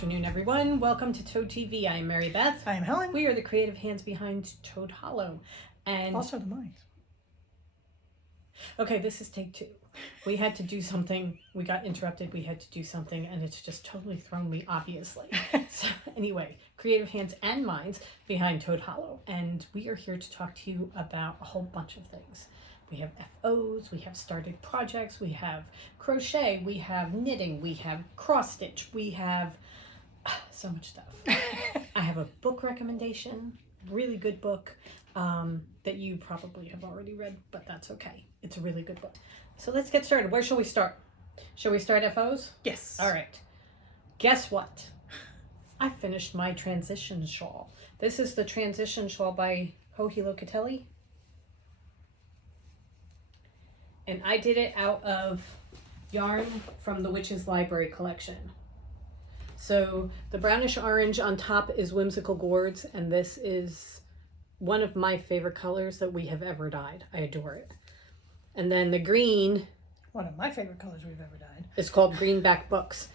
afternoon, everyone. Welcome to Toad TV. I'm Mary Beth. I am Helen. We are the creative hands behind Toad Hollow. And also the minds. Okay, this is take two. We had to do something. We got interrupted. We had to do something, and it's just totally thrown me, obviously. So anyway, creative hands and minds behind Toad Hollow. And we are here to talk to you about a whole bunch of things. We have FOs, we have started projects, we have crochet, we have knitting, we have cross stitch, we have so much stuff. I have a book recommendation, really good book that you probably have already read, but that's okay. It's a really good book. So let's get started. Where shall we start? Shall we start FOs? Yes. All right. Guess what? I finished my transition shawl. This is the transition shawl by Hohi Locatelli. And I did it out of yarn from the Witch's Library collection. So the brownish orange on top is Whimsical Gourds, and this is one of my favorite colors that we have ever dyed. I adore it. And then the green, one of my favorite colors we've ever dyed, is called Greenback Books.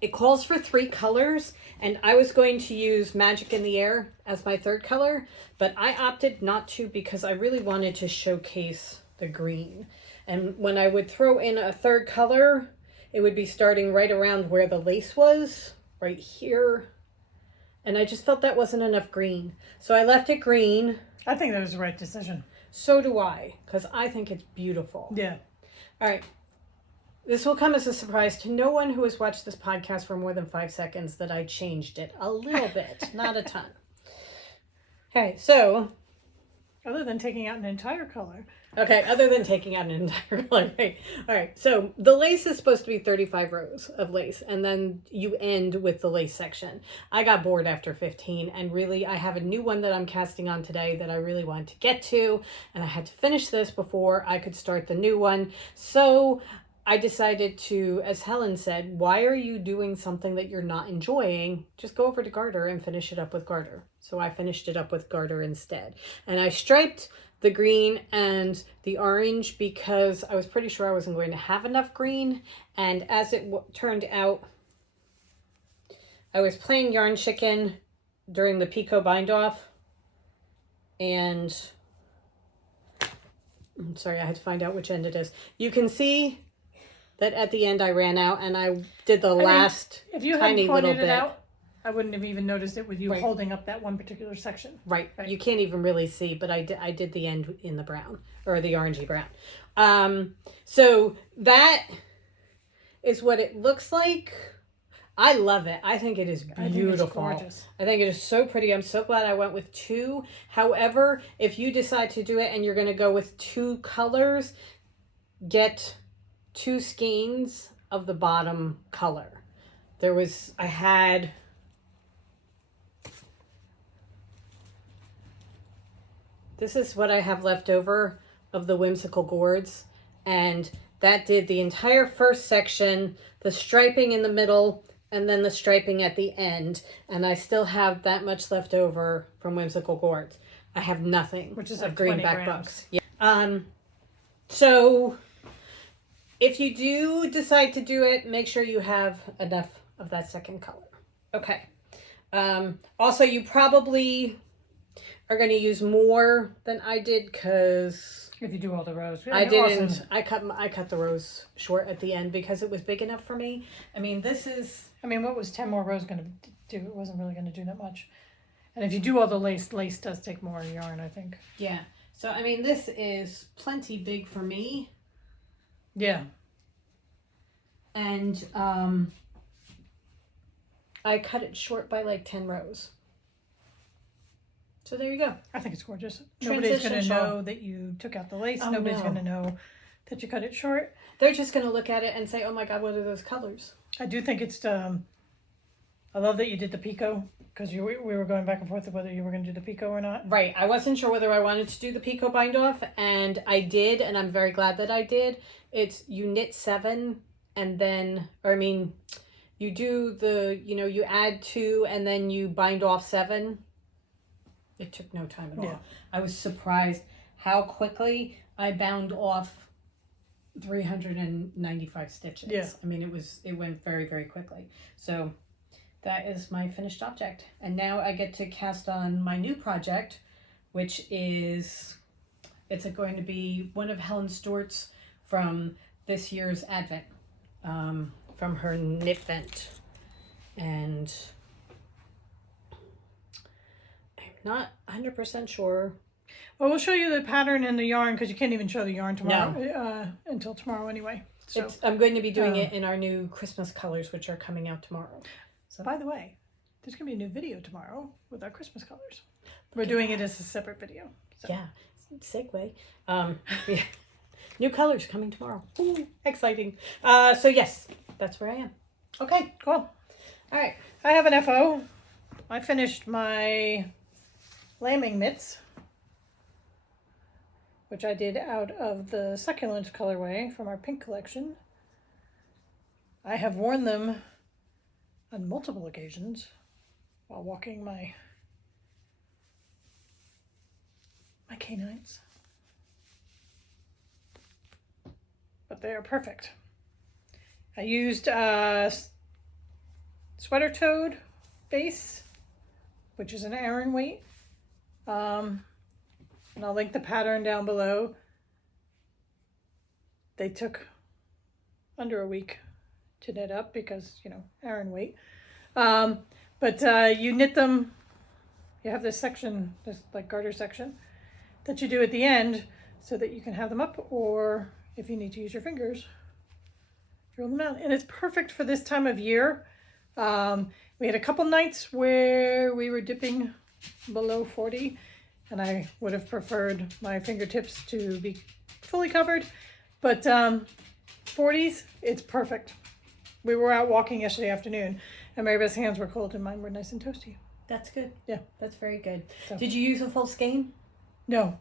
It calls for 3 colors, and I was going to use Magic in the Air as my 3rd color, but I opted not to because I really wanted to showcase the green. And when I would throw in a 3rd color, it would be starting right around where the lace was, right here. And I just felt that wasn't enough green. So I left it green. I think that was the right decision. So do I, because I think it's beautiful. Yeah. All right. This will come as a surprise to no one who has watched this podcast for more than 5 seconds that I changed it a little bit, not a ton. Okay, so. Other than taking out an entire color. Okay, other than taking out an entire color, right. All right, so the lace is supposed to be 35 rows of lace, and then you end with the lace section. I got bored after 15, and really I have a new one that I'm casting on today that I really wanted to get to, and I had to finish this before I could start the new one. So I decided to, as Helen said, why are you doing something that you're not enjoying? Just go over to garter and finish it up with garter. So I finished it up with garter instead. And I striped the green and the orange because I was pretty sure I wasn't going to have enough green. And as it turned out, I was playing Yarn Chicken during the Picot bind off. And I'm sorry, I had to find out which end it is. You can see that at the end I ran out and I did the last if you tiny hadn't little pointed bit. it out, I wouldn't have even noticed it with you Right. holding up that one particular section. Right. You can't even really see, but I did the end in the brown, or the orangey brown. So that is what it looks like. I love it. I think it is beautiful. I think it's gorgeous. I think it is so pretty. I'm so glad I went with 2. However, if you decide to do it and you're going to go with 2 colors, get 2 skeins of the bottom color. I had this is what I have left over of the Whimsical Gourds, and that did the entire first section, the striping in the middle, and then the striping at the end, and I still have that much left over from Whimsical Gourds. I have nothing, which is of like Greenback 20 grams. Books. Yeah. So if you do decide to do it, make sure you have enough of that 2nd color. Okay. Also, you probably are going to use more than I did because if you do all the rows. I didn't. Awesome. I cut the rows short at the end because it was big enough for me. I mean, this is. I mean, what was 10 more rows going to do? It wasn't really going to do that much. And if you do all the lace does take more yarn, I think. Yeah. So I mean, this is plenty big for me. Yeah. And I cut it short by like 10 rows. So there you go. I think it's gorgeous. Nobody's going to know that you took out the lace. Oh, Nobody's going to know that you cut it short. They're just going to look at it and say, oh my God, what are those colors? I do think it's, I love that you did the Picot because we were going back and forth of whether you were going to do the Picot or not. Right. I wasn't sure whether I wanted to do the Picot bind off, and I did, and I'm very glad that I did. It's you knit 7 and then, you do you add 2 and then you bind off 7. It took no time at all. Yeah. I was surprised how quickly I bound off 395 stitches. Yeah. I mean, it went very, very quickly. So that is my finished object. And now I get to cast on my new project, which is, it's going to be one of Helen Stewart's from this year's Advent, from her knit vent. And I'm not 100% sure. Well, we'll show you the pattern and the yarn because you can't even show the yarn tomorrow until tomorrow anyway. So I'm going to be doing it in our new Christmas colors, which are coming out tomorrow. So, by the way, there's going to be a new video tomorrow with our Christmas colors. We're doing it as a separate video. So. Yeah, segue. Yeah. New colors coming tomorrow. Ooh, exciting. So yes, that's where I am. Okay, Cool. all right. I have an FO. I finished my lambing mitts, which I did out of the succulent colorway from our pink collection. I have worn them on multiple occasions while walking my canines. But they are perfect. I used sweater toed base, which is an Aran weight. And I'll link the pattern down below. They took under a week to knit up because, you know, Aran weight. But you knit them, you have this section, this like garter section that you do at the end so that you can have them up, or if you need to use your fingers, drill them out. And it's perfect for this time of year. We had a couple nights where we were dipping below 40, and I would have preferred my fingertips to be fully covered, but 40s, it's perfect. We were out walking yesterday afternoon, and Marybeth's hands were cold and mine were nice and toasty. That's good. Yeah. That's very good. So. Did you use a full skein? No,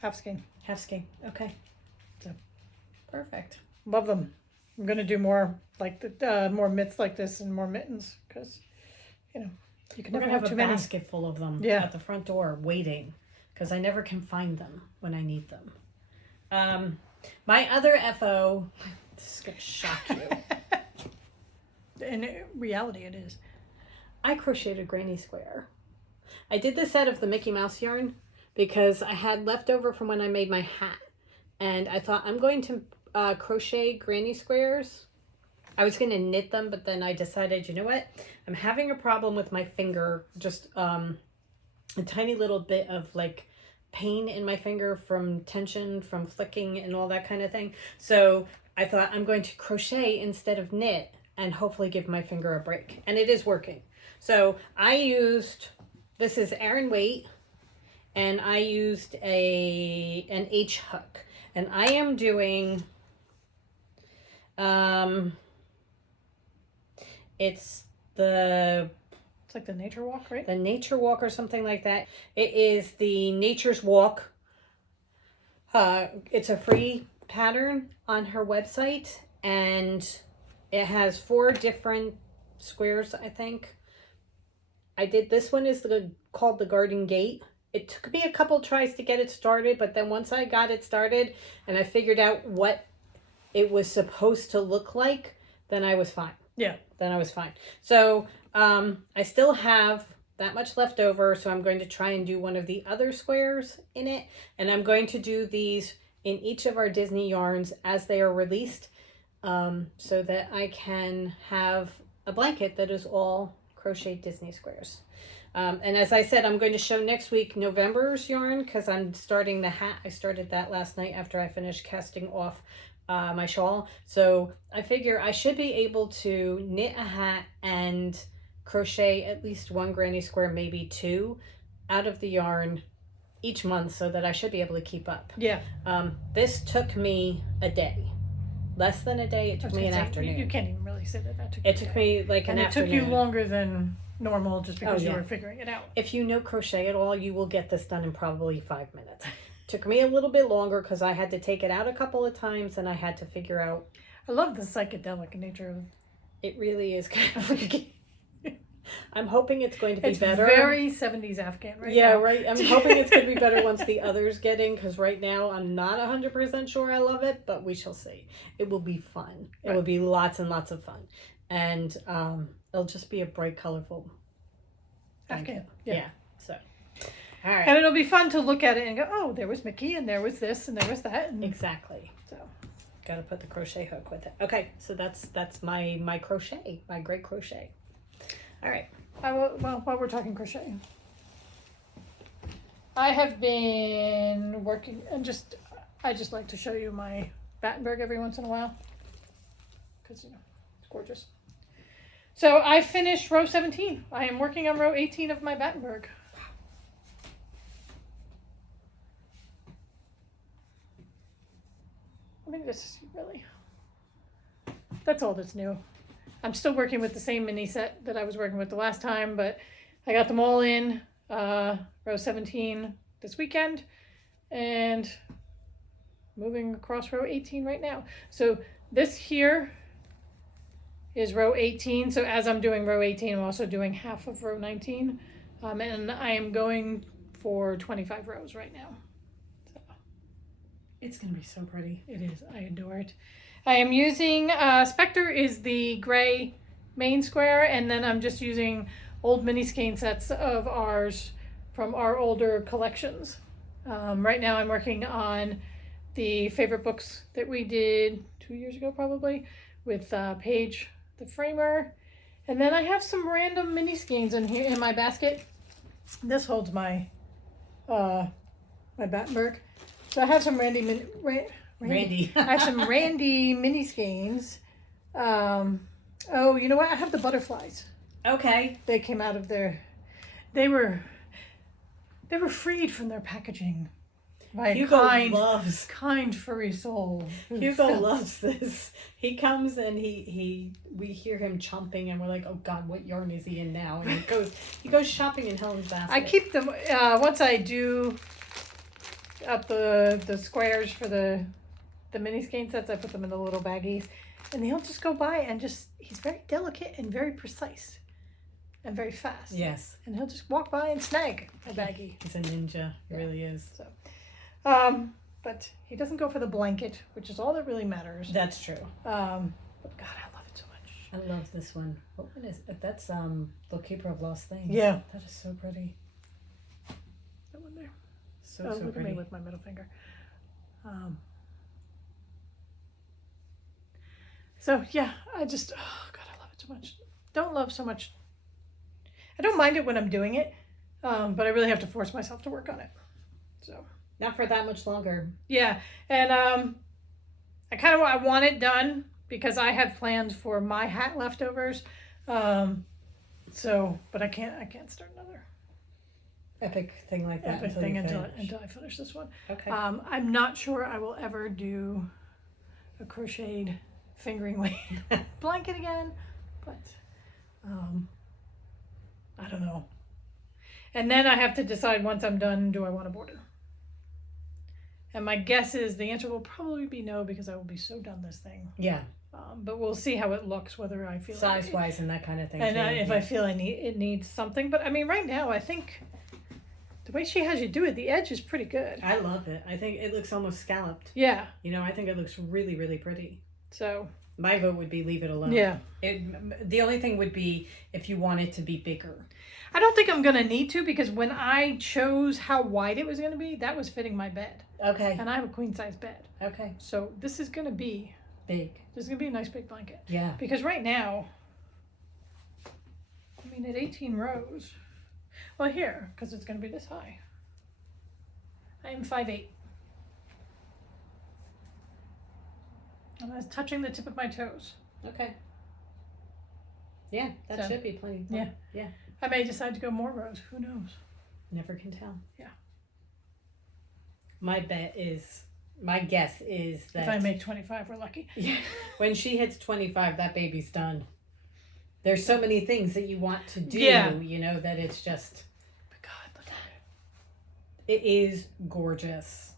half skein. Half skein. Okay. So. Perfect. Love them. I'm gonna do more like the more mitts like this and more mittens because, you know, you can We're never gonna have too a many. basket full of them at the front door waiting because I never can find them when I need them. My other FO, this is gonna shock you. In reality, it is. I crocheted a granny square. I did this out of the Mickey Mouse yarn because I had leftover from when I made my hat, and I thought I'm going to crochet granny squares. I was going to knit them, but then I decided, you know what? I'm having a problem with my finger, just a tiny little bit of like pain in my finger from tension, from flicking and all that kind of thing. So I thought I'm going to crochet instead of knit and hopefully give my finger a break. And it is working. So I used, this is Aran weight, and I used an H hook. And I am doing, it's like the nature walk, right? The nature walk or something like that. It is the Nature's Walk. It's a free pattern on her website, and it has 4 different squares, I think. I did, this one is called the Garden Gate. It took me a couple tries to get it started, but then once I got it started and I figured out what it was supposed to look like, then I was fine. Yeah. Then I was fine. So I still have that much left over, so I'm going to try and do one of the other squares in it, and I'm going to do these in each of our Disney yarns as they are released, so that I can have a blanket that is all crochet Disney squares. And as I said, I'm going to show next week November's yarn because I'm starting the hat. I started that last night after I finished casting off my shawl. So I figure I should be able to knit a hat and crochet at least 1 granny square, maybe 2, out of the yarn each month, so that I should be able to keep up. Yeah. This took me a day. Less than a day. It took me an afternoon. You can't even really say that. It took me like an afternoon. It took you longer than normal just because you were figuring it out. If you know crochet at all, you will get this done in probably 5 minutes. Took me a little bit longer because I had to take it out a couple of times and I had to figure out. I love the psychedelic nature of it. It really is kind of freaky. I'm hoping it's going to be It's better. very 70s Afghan right Yeah, now. right. I'm hoping it's going to be better once the others get in, because right now I'm not 100% sure I love it, but we shall see. It will be fun. It Right. will be lots and lots of fun. And it'll just be a bright, colorful Afghan. Yeah. So, all right. And it'll be fun to look at it and go, oh, there was Mickey, and there was this, and there was that. And Exactly. so, got to put the crochet hook with it. Okay, so that's my crochet, my great crochet. All right. while we're talking crochet, I have been working and I just like to show you my Battenburg every once in a while because it's gorgeous. So I finished row 17. I am working on row 18 of my Battenburg. I mean, this really, that's all that's new. I'm still working with the same mini set that I was working with the last time, but I got them all in row 17 this weekend and moving across row 18 right now. So this here is row 18. So as I'm doing row 18, I'm also doing half of row 19. And I am going for 25 rows right now. So It's going to be so pretty. it is. I adore it. I am using, Spectre is the gray main square, and then I'm just using old mini skein sets of ours from our older collections. Right now I'm working on the favorite books that we did 2 years ago probably with Paige the framer. And then I have some random mini skeins in here in my basket. This holds my my Battenburg. So I have some Randy. Randy. I have some Randy mini skeins. Oh, you know what? I have the butterflies. Okay. They came out of their. They were freed from their packaging by a Hugo kind, loves. kind furry soul. Hugo loves this. He comes and we hear him chomping and we're like, oh God, what yarn is he in now? And he goes shopping in Helen's basket. I keep them once I do up the squares for the mini skein sets. I put them in the little baggies, and he'll just go by and he's very delicate and very precise and very fast. Yes. And he'll just walk by and snag a baggie. He's a ninja. He really is. So, but he doesn't go for the blanket, which is all that really matters. That's true. But God, I love it so much. I love this one. What one is it? That's The Keeper of Lost Things. Yeah. That is so pretty. That one there. So Look pretty. at me with my middle finger. So yeah, oh God, I love it so much. Don't love so much. I don't mind it when I'm doing it, but I really have to force myself to work on it. So Not for that much longer. yeah, and I want it done because I have plans for my hat leftovers. So, but I can't start another Epic thing like that. epic thing until I finish this one. Okay. I'm not sure I will ever do a crocheted fingering weight blanket again, but I don't know. And then I have to decide once I'm done, do I want a border? And my guess is the answer will probably be no because I will be so done this thing. Yeah. But we'll see how it looks, whether I feel Size wise and that kind of thing. and too. if I feel it needs something. But I mean, right now I think the way she has you do it, the edge is pretty good. I love it. I think it looks almost scalloped. Yeah. I think it looks really, really pretty. So My vote would be leave it alone. yeah. The only thing would be if you want it to be bigger. I don't think I'm gonna need to because when I chose how wide it was gonna be, that was fitting my bed, Okay. and I have a queen size bed. Okay. So this is gonna be Big. a nice big blanket. Yeah. Because right now, I mean, at 18 rows, well here, because it's gonna be this high. I am 5'8". And I was touching the tip of my toes. Okay. Yeah, that So, should be plenty. yeah. Yeah. I may decide to go more rows. Who knows? Never can tell. Yeah. My guess is that If I make 25, we're lucky. yeah, when she hits 25, that baby's done. There's so many things that you want to do, Yeah. that it's just, But God, look at it is gorgeous.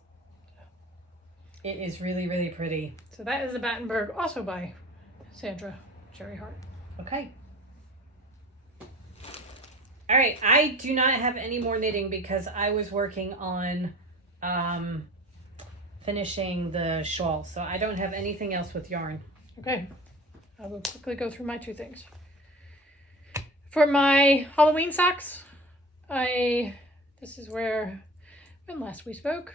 It is really, really pretty. it. So that is the Battenburg, also by Sandra Cherry Hart. Okay. All right, I do not have any more knitting because I was working on finishing the shawl. So I don't have anything else with yarn. Okay, I will quickly go through my two things. For my Halloween socks, this is when last we spoke,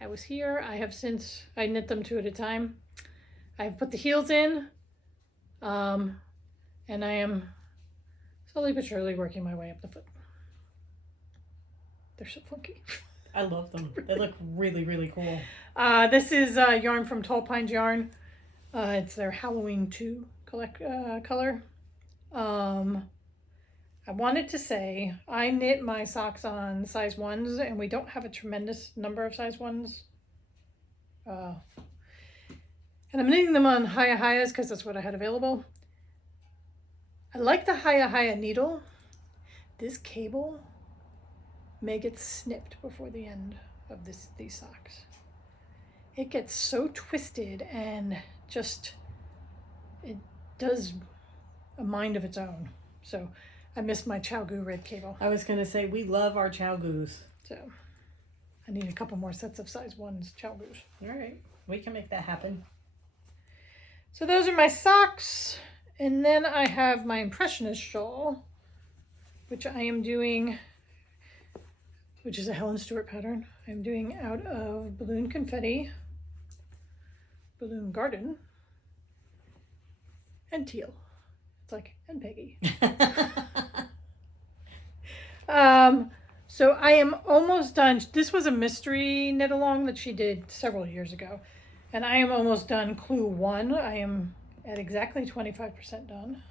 I was here. I knit them 2 at a time. I've put the heels in, and I am slowly but surely working my way up the foot. They're so funky. I love them. They look really, really cool. This is yarn from Tall Pines Yarn. It's their Halloween 2 color. I wanted to say I knit my socks on size 1s, and we don't have a tremendous number of size 1s. And I'm knitting them on Hiya because that's what I had available. I like the Hiya needle. This cable may get snipped before the end of these socks. It gets so twisted and it does a mind of its own. So I missed my Chow Goo red cable. I was going to say, we love our Chow Goos. So I need a couple more sets of size 1s Chow Goos. All right, we can make that happen. So those are my socks. And then I have my Impressionist shawl, which I am doing, which is a Helen Stewart pattern. I'm doing out of Balloon Confetti, Balloon Garden, and Teal. It's like, and Peggy. So I am almost done. This was a mystery knit along that she did several years ago. And I am almost done clue 1. I am at exactly 25% done.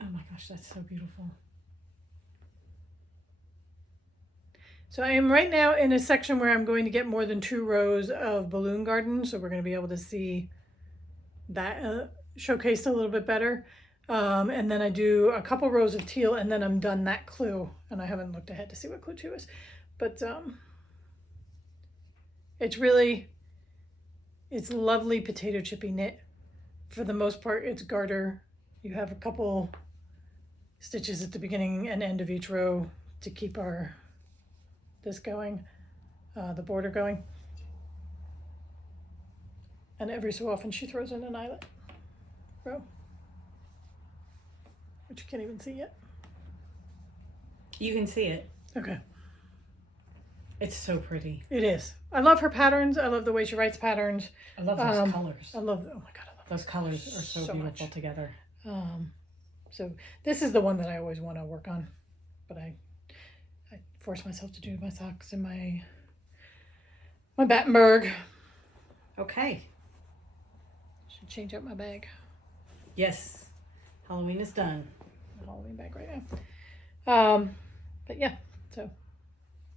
Oh my gosh, that's so beautiful. So I am right now in a section where I'm going to get more than 2 rows of Balloon Garden. So we're going to be able to see that showcased a little bit better. And then I do a couple rows of teal, and then I'm done that clue. And I haven't looked ahead to see what clue 2 is. But it's lovely potato chippy knit. For the most part, it's garter. You have a couple stitches at the beginning and end of each row to keep this going, the border going. And every so often she throws in an eyelet row, which you can't even see yet. You can see it. Okay. It's so pretty. It is. I love her patterns. I love the way she writes patterns. I love those colors. Oh my God, I love those colors are so beautiful much together. So this is the one that I always want to work on, but I force myself to do my socks and my Battenburg. Okay. Should change out my bag. Yes. Halloween is done. The Halloween bag right now. But yeah, so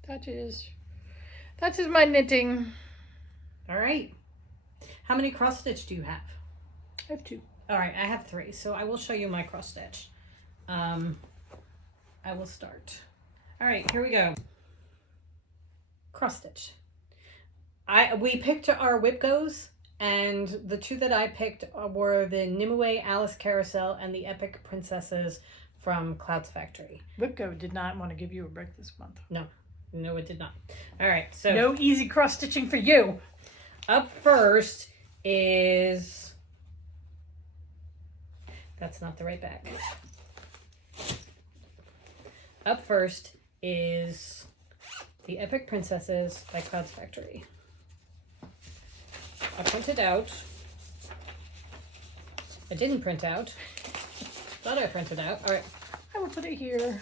that is my knitting. All right. How many cross stitch do you have? I have 2. All right, I have 3, so I will show you my cross stitch. I will start. All right, here we go. Cross stitch. We picked our whip goes, and the 2 that I picked were the Nimue Alice Carousel and the Epic Princesses from Clouds Factory. Whipco did not want to give you a break this month. No, it did not. All right, so no easy cross stitching for you. Up first is, that's not the right bag. Up first is the Epic Princesses by Clouds Factory. I printed out. I didn't print out. Thought I printed out. All right. I will put it here.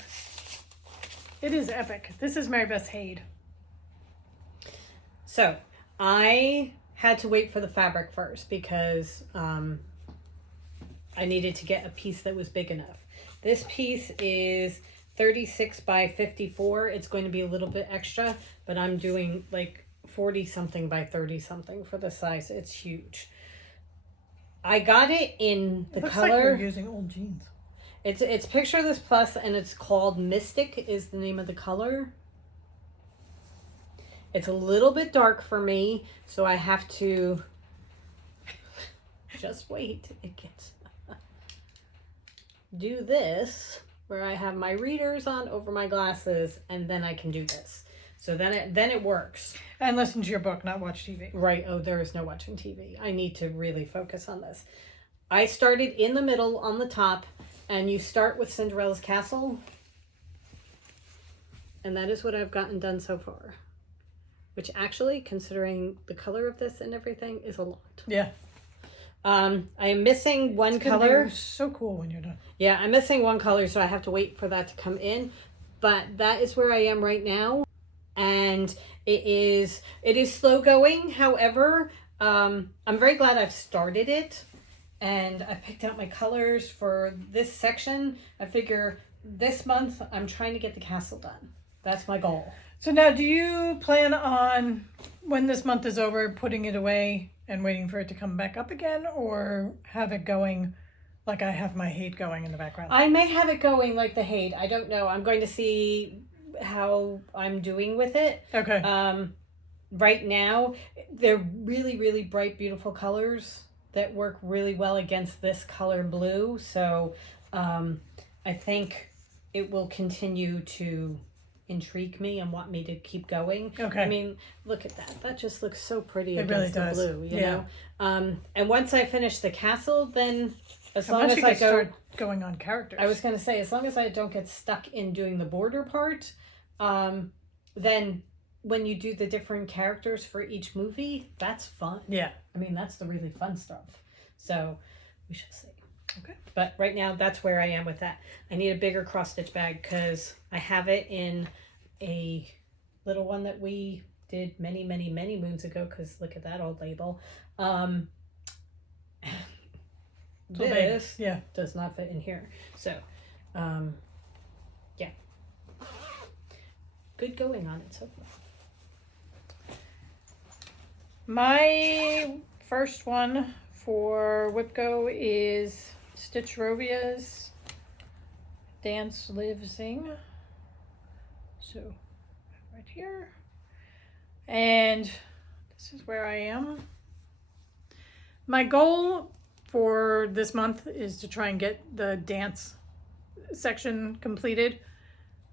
It is epic. This is Mary Beth Hade. So I had to wait for the fabric first because I needed to get a piece that was big enough. This piece is 36 by 54. It's going to be a little bit extra, but I'm doing like 40 something by 30 something for the size. It's huge. I got it in the color. Like you're using old jeans. It's Picture This Plus, and it's called Mystic is the name of the color. It's a little bit dark for me, so I have to just wait. It gets do this where I have my readers on over my glasses, and then I can do this. So then it works. And listen to your book, not watch TV. Right. Oh, there is no watching TV. I need to really focus on this. I started in the middle on the top, and you start with Cinderella's castle. And that is what I've gotten done so far. Which actually, considering the color of this and everything, is a lot. Yeah. I am missing one color. So cool when you're done. Yeah, I'm missing one color, so I have to wait for that to come in. But that is where I am right now. And it is slow going. However, I'm very glad I've started it. And I've picked out my colors for this section. I figure this month I'm trying to get the castle done. That's my goal. So now, do you plan on, when this month is over, putting it away and waiting for it to come back up again, or have it going like I have my hate going in the background? I may have it going like the hate. I don't know. I'm going to see how I'm doing with it. Okay. Right now, they're really, really bright, beautiful colors that work really well against this color blue. So I think it will continue to intrigue me and want me to keep going. Okay. I mean, look at that. That just looks so pretty It against really the does. blue, you know? And once I finish the castle, then as long as you I can go... start going on characters. I was going to say, as long as I don't get stuck in doing the border part, then when you do the different characters for each movie, that's fun. Yeah. I mean, that's the really fun stuff. So we shall see. Okay. But right now, that's where I am with that. I need a bigger cross stitch bag because I have it in a little one that we did many, many, many moons ago. Because look at that old label. This does not fit in here. So, yeah. Good going on it so far. My first one for Whipco is Stitch Rovia's Dance Live Sing. So right here. And this is where I am. My goal for this month is to try and get the dance section completed.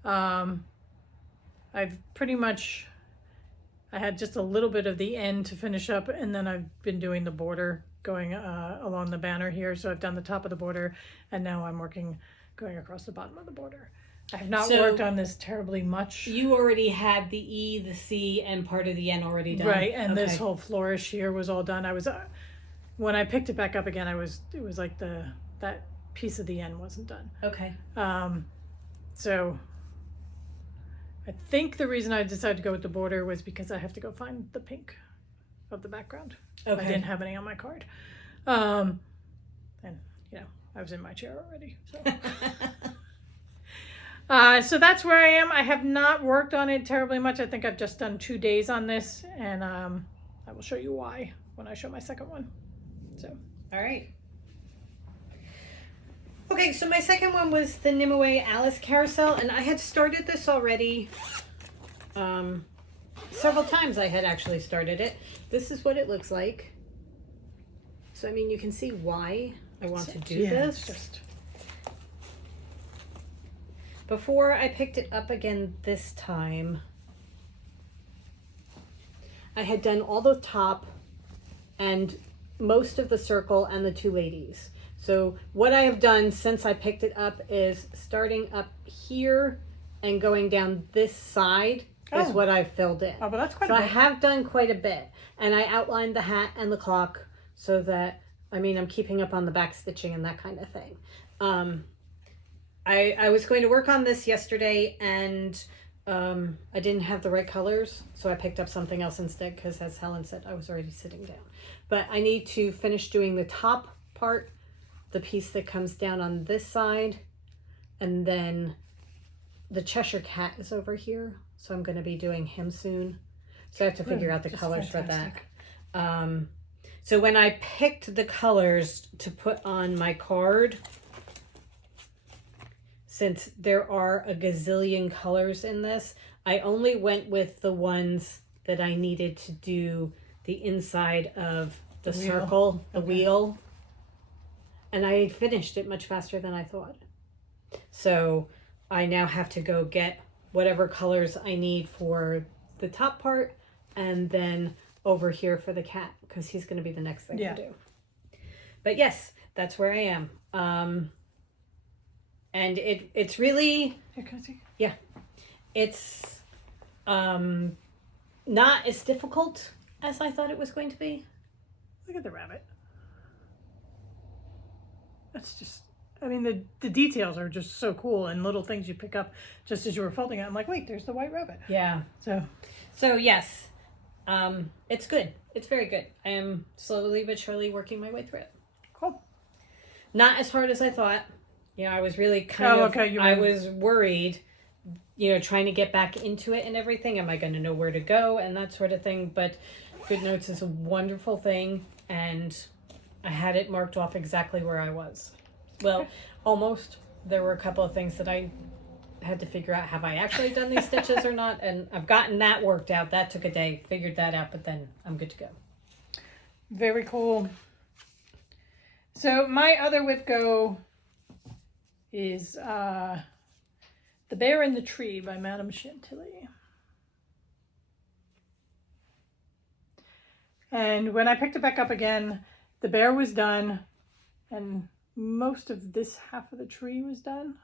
I've pretty much, I had just a little bit of the end to finish up, and then I've been doing the border going along the banner here. So I've done the top of the border, and now I'm going across the bottom of the border. I have not worked on this terribly much. You already had the E, the C, and part of the N already done. Right, and this whole flourish here was all done. I was, when I picked it back up again, it was like that piece of the N wasn't done. Okay. So I think the reason I decided to go with the border was because I have to go find the pink of the background. Okay. I didn't have any on my card. And, you know, I was in my chair already. So that's where I am. I have not worked on it terribly much. I think I've just done 2 days on this, and I will show you why when I show my second one. So, all right. Okay, so my second one was the Nimue Alice Carousel, and I had started this already. Several times I had actually started it. This is what it looks like. So, I mean, you can see why I want to do this. Before I picked it up again this time, I had done all the top and most of the circle and the two ladies. So what I have done since I picked it up is starting up here and going down this side is what I've filled in. Oh, but that's quite a bit. So I have done quite a bit. And I outlined the hat and the clock so that, I mean, I'm keeping up on the back stitching and that kind of thing. I was going to work on this yesterday, and I didn't have the right colors, so I picked up something else instead because, as Helen said, I was already sitting down. But I need to finish doing the top part, the piece that comes down on this side, and then the Cheshire Cat is over here, so I'm going to be doing him soon. So I have to figure out the colors fantastic. For that. So when I picked the colors to put on my card, since there are a gazillion colors in this, I only went with the ones that I needed to do the inside of the circle, the wheel. and I finished it much faster than I thought. So I now have to go get whatever colors I need for the top part, and then over here for the cat, because he's going to be the next thing to do. But yes, that's where I am. And it's really... Here, can I see? Yeah. It's not as difficult as I thought it was going to be. Look at the rabbit. That's just, I mean, the details are just so cool, and little things you pick up just as you were folding it. I'm like, wait, there's the white rabbit. Yeah. So yes, it's good. It's very good. I am slowly but surely working my way through it. Cool. Not as hard as I thought. You know, I was really I was worried, you know, trying to get back into it and everything. Am I going to know where to go and that sort of thing? But GoodNotes is a wonderful thing, and I had it marked off exactly where I was. Well, almost. There were a couple of things that I had to figure out, have I actually done these stitches or not? And I've gotten that worked out. That took a day, figured that out, but then I'm good to go. Very cool. So my other with go is The Bear in the Tree by Madame Chantilly. And when I picked it back up again, the bear was done, and most of this half of the tree was done.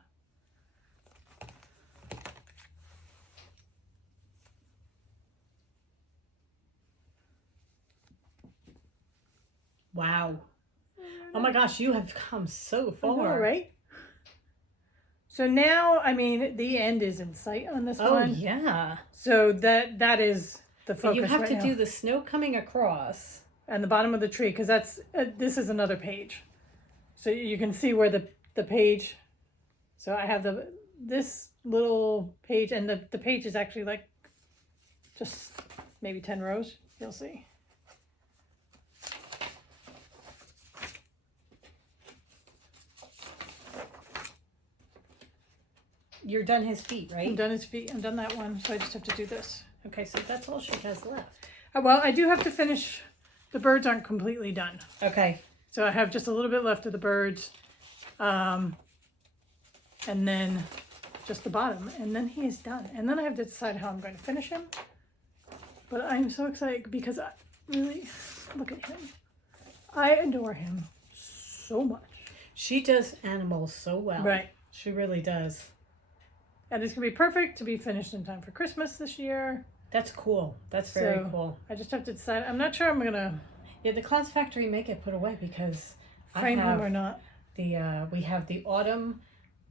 Wow. Oh my gosh, you have come so far. I know, right? So now, I mean, the end is in sight on this one. Oh, yeah. So that is the focus. You have right to now. do the snow coming across. And the bottom of the tree, because that's this is another page. So you can see where the page, so I have this little page, and the page is actually like just maybe 10 rows, you'll see. You're done his feet, right? I'm done his feet, I'm done that one, so I just have to do this. Okay, so that's all she has left. Well, I do have to finish, the birds aren't completely done. Okay. So I have just a little bit left of the birds, and then just the bottom, and then he is done. And then I have to decide how I'm going to finish him. But I'm so excited because I really, look at him. I adore him so much. She does animals so well. Right. She really does. And it's going to be perfect to be finished in time for Christmas this year. That's cool. That's very cool. I just have to decide. I'm not sure I'm going to... Yeah, the Clouds Factory may get put away because frame him or not. We have the autumn.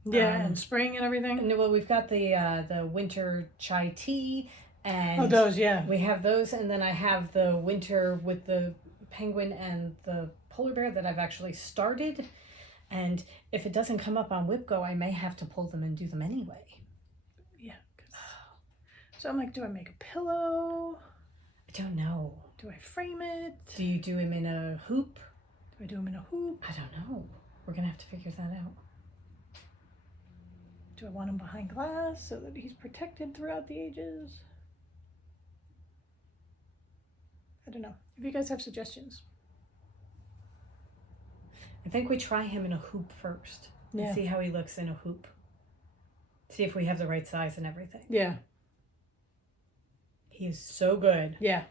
Yeah, and spring and everything. And well, we've got the winter chai tea. And those, yeah. We have those, and then I have the winter with the penguin and the polar bear that I've actually started. And if it doesn't come up on WhipGo, I may have to pull them and do them anyway. Yeah. So I'm like, do I make a pillow? I don't know. Do I frame it? Do you do him in a hoop? Do I do him in a hoop? I don't know. We're going to have to figure that out. Do I want him behind glass so that he's protected throughout the ages? I don't know. If you guys have suggestions. I think we try him in a hoop first. Yeah. And see how he looks in a hoop. See if we have the right size and everything. Yeah. He is so good. Yeah.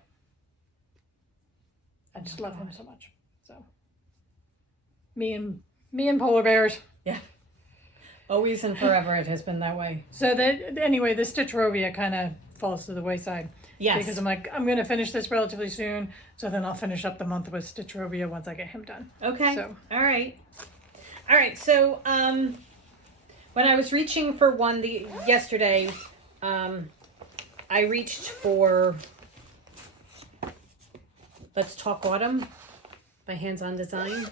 I just love him so much. So me and polar bears. Yeah. Always and forever it has been that way. So that anyway, the Stitchrovia kind of falls to the wayside. Yes. Because I'm like, I'm going to finish this relatively soon, so then I'll finish up the month with Stitchrovia once I get him done. Okay. So. All right. So when I was reaching for one yesterday, I reached for Let's Talk Autumn by Hands On Design.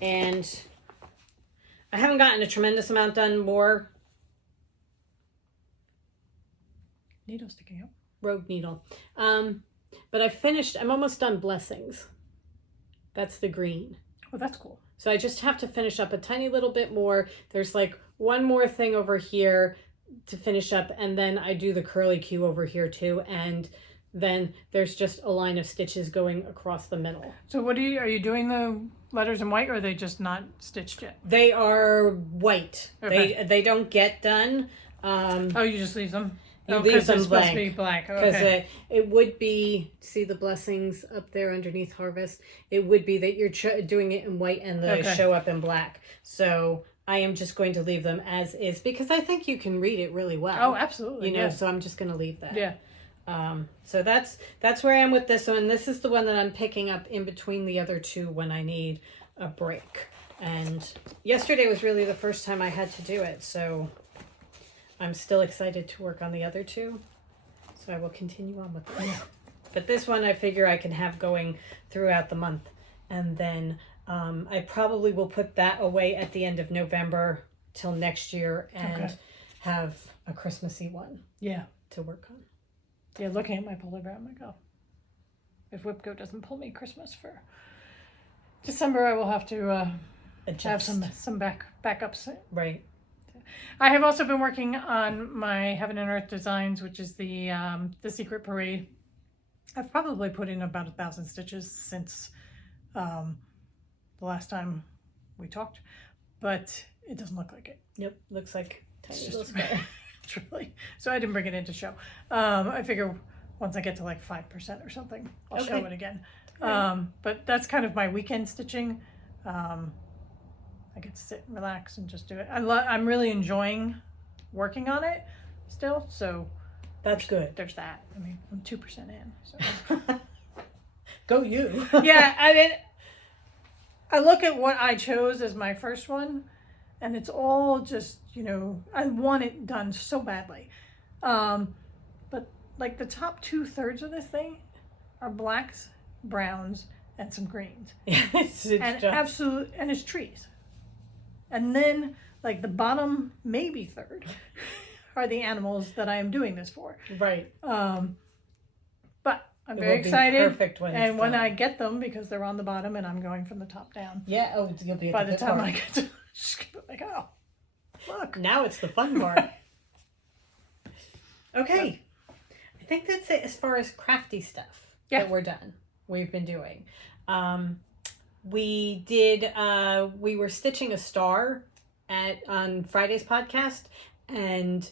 And I haven't gotten a tremendous amount done more. Needle sticking out. Rogue needle. But I'm almost done Blessings. That's the green. Oh, that's cool. So I just have to finish up a tiny little bit more. There's like one more thing over here to finish up, and then I do the curly Q over here too, and then there's just a line of stitches going across the middle. So what are you doing letters in white, or are they just not stitched yet? They are white. Okay. They don't get done. Oh, you just leave them? You Oh, leave 'cause them it's supposed to blank. be black. Because Okay. it would be, see the blessings up there underneath harvest? It would be that you're doing it in white and they Okay. show up in black. So I am just going to leave them as is because I think you can read it really well. Oh, absolutely. You know, yeah. so I'm just going to leave that. Yeah. So that's where I am with this one. This is the one that I'm picking up in between the other two when I need a break. And yesterday was really the first time I had to do it, so I'm still excited to work on the other two. So I will continue on with this. But this one I figure I can have going throughout the month. And then I probably will put that away at the end of November till next year and have a Christmassy one Yeah. to work on. Yeah, looking at my polar bear, I'm like, oh, if Whipco doesn't pull me Christmas for December, I will have to have Adjust. some backups. Right. I have also been working on my Heaven and Earth designs, which is the Secret Parade. I've probably put in about 1,000 stitches since the last time we talked, but it doesn't look like it. Yep. Looks like tiny It's little just square. truly. So I didn't bring it in to show. I figure once I get to like 5% or something, I'll show Okay. it again. Right. But that's kind of my weekend stitching. I get to sit and relax and just do it. I'm really enjoying working on it still. So That's good. there's that. I mean, I'm 2% in. So. Go you. Yeah, I mean, I look at what I chose as my first one, and it's all just, you know, I want it done so badly. But like the top 2/3 of this thing are blacks, browns, and some greens. Yeah, it's And just, and it's trees. And then like the bottom maybe third are the animals that I am doing this for. right. But I'm It very will be excited. perfect when And it's when done. I get them, because they're on the bottom and I'm going from the top down. Yeah. Oh, you'll be at By the the good time part. I get to just gonna be like, oh, look. Now it's the fun part. Okay. I think that's it as far as crafty stuff that we're done. We've been doing. We did. We were stitching a star on Friday's podcast, and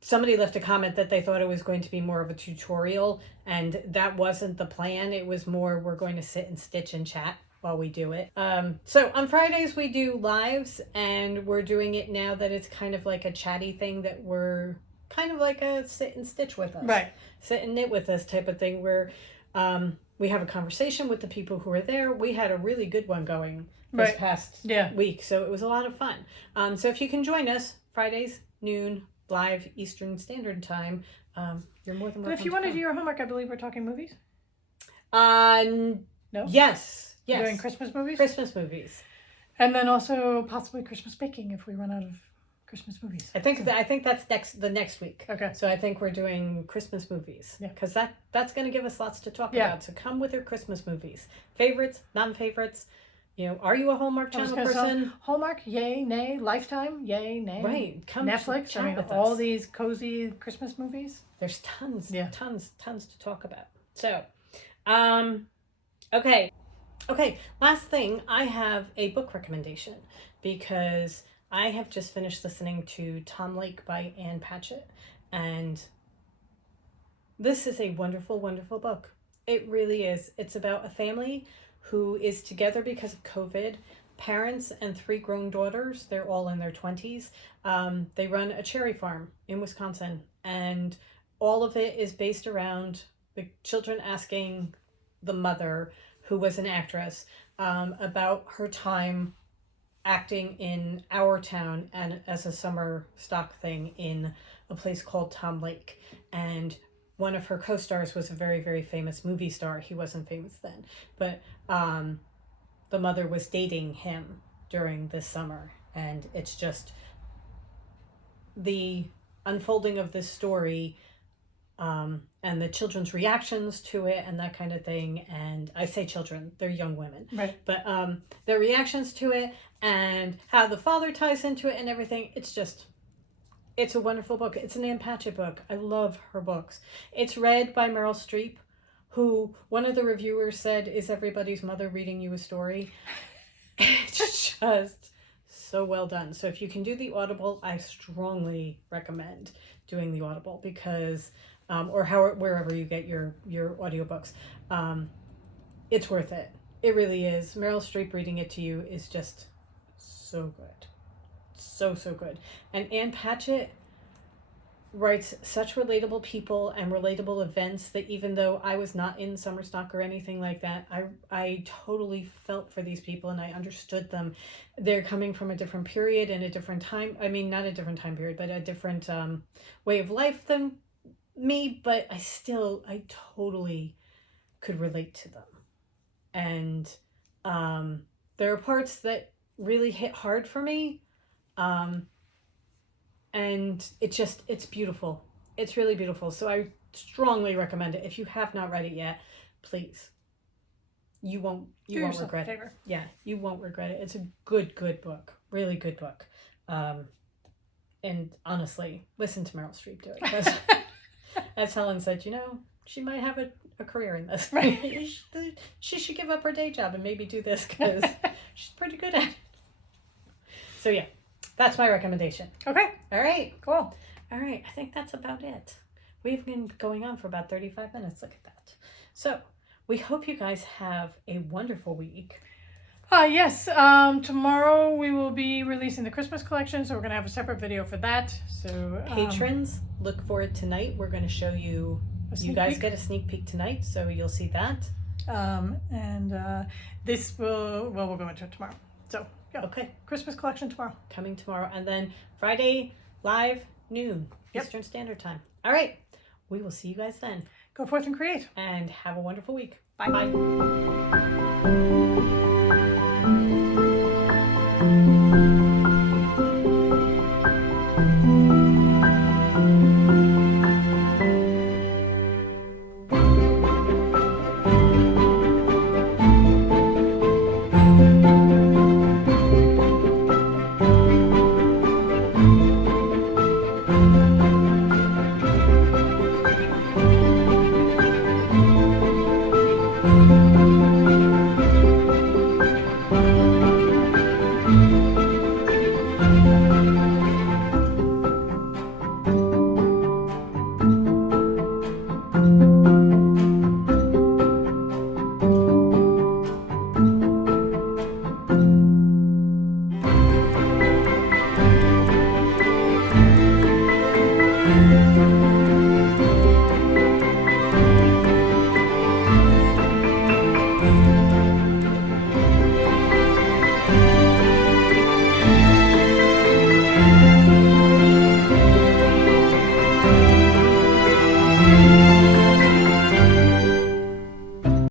somebody left a comment that they thought it was going to be more of a tutorial, and that wasn't the plan. It was more we're going to sit and stitch and chat while we do it. So on Fridays we do lives, and we're doing it now that it's kind of like a chatty thing, that we're kind of like a sit and stitch with us. Right. Sit and knit with us type of thing, where we have a conversation with the people who are there. We had a really good one going this past week, so it was a lot of fun. So if you can join us Fridays, noon, live Eastern Standard Time, you're more than welcome. But if you want to do your homework, I believe we're talking movies. No. Yes. We're doing Christmas movies. Christmas movies. And then also possibly Christmas baking if we run out of Christmas movies. I think that's the next week. Okay. So I think we're doing Christmas movies. Yeah. Because that's going to give us lots to talk about. So come with your Christmas movies. Favorites, non-favorites. You know, are you a Hallmark Channel person? Hallmark, yay, nay. Lifetime, yay, nay. Right. Come Netflix, chat I mean, with all us. these cozy Christmas movies. There's tons, Yeah. tons to talk about. So, okay. Last thing, I have a book recommendation because I have just finished listening to Tom Lake by Ann Patchett, and this is a wonderful, wonderful book. It really is. It's about a family who is together because of COVID. Parents and 3 grown daughters. They're all in their 20s. They run a cherry farm in Wisconsin, and all of it is based around the children asking the mother, who was an actress, about her time acting in our town and as a summer stock thing in a place called Tom Lake. And one of her co-stars was a very, very famous movie star. He wasn't famous then, but the mother was dating him during this summer. And it's just the unfolding of this story, and the children's reactions to it and that kind of thing. And I say children, they're young women. Right. But their reactions to it and how the father ties into it and everything. It's a wonderful book. It's an Ann Patchett book. I love her books. It's read by Meryl Streep, who one of the reviewers said is everybody's mother reading you a story. It's just so well done. So if you can do the Audible, I strongly recommend doing the Audible because, or wherever you get your audiobooks, it's worth it. It really is. Meryl Streep reading it to you is just so good. So good. And Ann Patchett writes such relatable people and relatable events that even though I was not in summer stock or anything like that, I totally felt for these people and I understood them. They're coming from a different period and a different time. I mean, not a different time period, but a different way of life than me, but I totally could relate to them. And there are parts that really hit hard for me. And it's beautiful. It's really beautiful. So I strongly recommend it. If you have not read it yet, please. You won't regret it. Yeah, you won't regret it. It's a good book. Really good book. And honestly, listen to Meryl Streep do it. Because as Helen said, she might have a career in this. Right. She should give up her day job and maybe do this because she's pretty good at it. So yeah. That's my recommendation. Okay. All right. Cool. All right. I think that's about it. We've been going on for about 35 minutes. Look at that. So we hope you guys have a wonderful week. Yes. Tomorrow we will be releasing the Christmas collection, so we're going to have a separate video for that. So patrons, look for it tonight. We're going to show you. You guys get a sneak peek tonight, so you'll see that. This we'll go into it tomorrow. So. Yeah. Okay. Christmas collection tomorrow. Coming tomorrow. And then Friday, live, noon, Eastern Standard Time. All right. We will see you guys then. Go forth and create. And have a wonderful week. Bye. Bye.